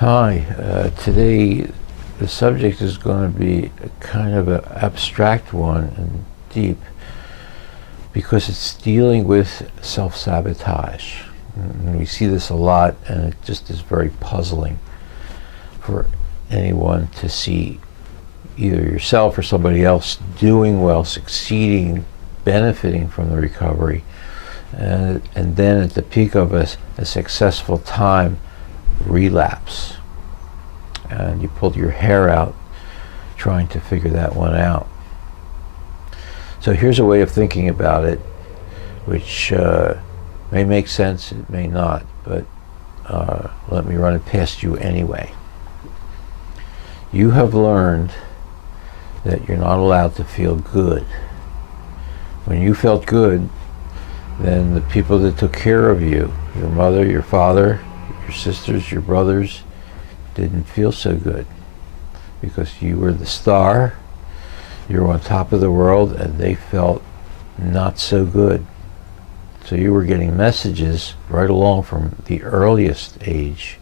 Hi, today the subject is going to be a kind of an abstract one and deep because it's dealing with self-sabotage. And we see this a lot, and it just is very puzzling for anyone to see either yourself or somebody else doing well, succeeding, benefiting from the recovery, and then at the peak of a successful time, relapse, and you pulled your hair out trying to figure that one out. So here's a way of thinking about it, which may make sense, it may not, but let me run it past you anyway. You have learned that you're not allowed to feel good. When you felt good, then the people that took care of you, your mother, your father, your sisters, your brothers, didn't feel so good because you were the star, you were on top of the world, and they felt not so good. So you were getting messages right along from the earliest age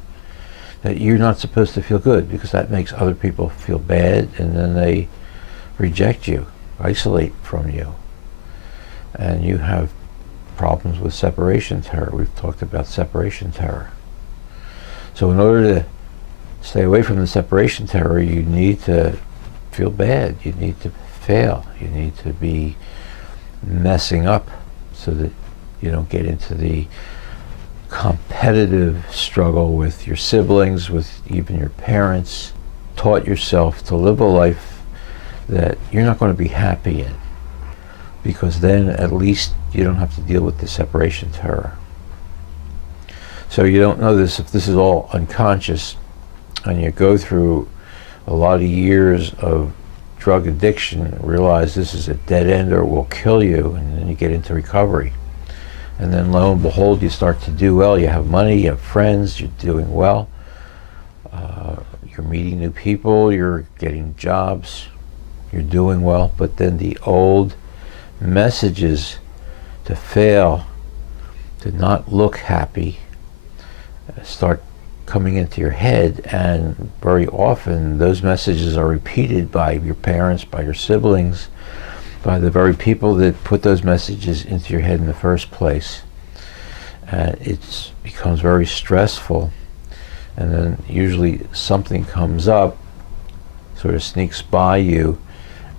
that you're not supposed to feel good because that makes other people feel bad, and then they reject you, isolate from you, and you have problems with separation terror. We've talked about separation terror. So in order to stay away from the separation terror, you need to feel bad. You need to fail. You need to be messing up so that you don't get into the competitive struggle with your siblings, with even your parents. Taught yourself to live a life that you're not going to be happy in, because then at least you don't have to deal with the separation terror. So you don't know this if this is all unconscious, and you go through a lot of years of drug addiction, realize this is a dead end or it will kill you, and then you get into recovery. And then lo and behold, you start to do well. You have money, you have friends, you're doing well. You're meeting new people, you're getting jobs, you're doing well. But then the old messages to fail, to not look happy, start coming into your head, and very often those messages are repeated by your parents, by your siblings, by the very people that put those messages into your head in the first place. And it becomes very stressful, and then usually something comes up, sort of sneaks by you,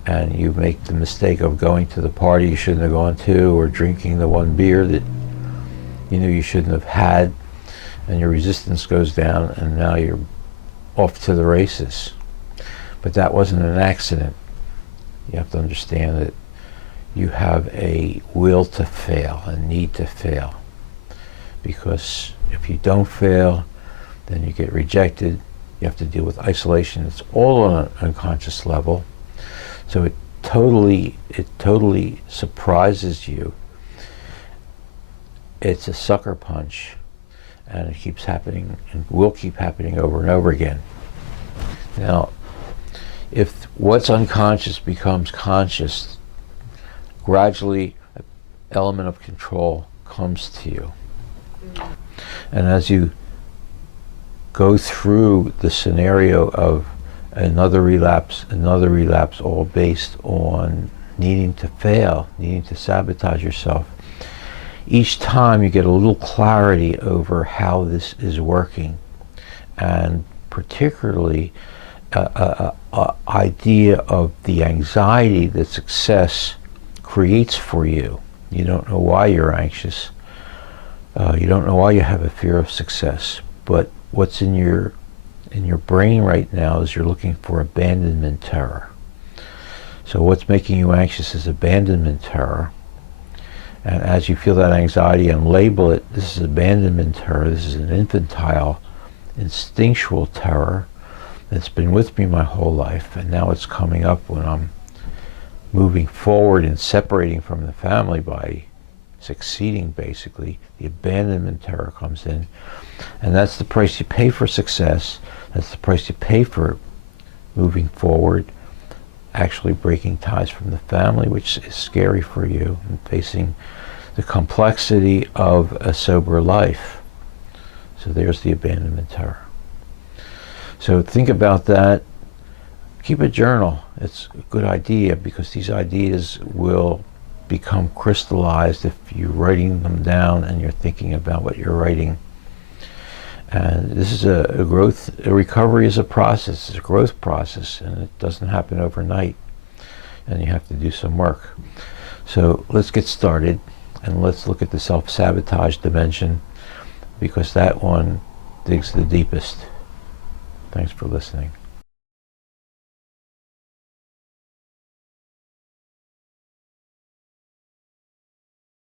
and you make the mistake of going to the party you shouldn't have gone to, or drinking the one beer that you knew you shouldn't have had, and your resistance goes down, and now you're off to the races. But that wasn't an accident. You have to understand that you have a will to fail, a need to fail. Because if you don't fail, then you get rejected. You have to deal with isolation. It's all on an unconscious level. So it totally surprises you. It's a sucker punch, and it keeps happening and will keep happening over and over again. Now, if what's unconscious becomes conscious, gradually an element of control comes to you. And as you go through the scenario of another relapse, all based on needing to fail, needing to sabotage yourself, each time you get a little clarity over how this is working, and particularly idea of the anxiety that success creates for you. You don't know why you're anxious. You don't know why you have a fear of success. But what's in your brain right now is you're looking for abandonment terror. So what's making you anxious is abandonment terror. And as you feel that anxiety and label it, this is abandonment terror, this is an infantile, instinctual terror that's been with me my whole life, and now it's coming up when I'm moving forward and separating from the family by succeeding, basically. The abandonment terror comes in, and that's the price you pay for success. That's the price you pay for moving forward, actually breaking ties from the family, which is scary for you, and facing the complexity of a sober life. So there's the abandonment terror. So think about that. Keep a journal. It's a good idea because these ideas will become crystallized if you're writing them down and you're thinking about what you're writing. And this is a recovery is a process, it's a growth process, and it doesn't happen overnight. And you have to do some work. So let's get started and let's look at the self-sabotage dimension, because that one digs the deepest. Thanks for listening.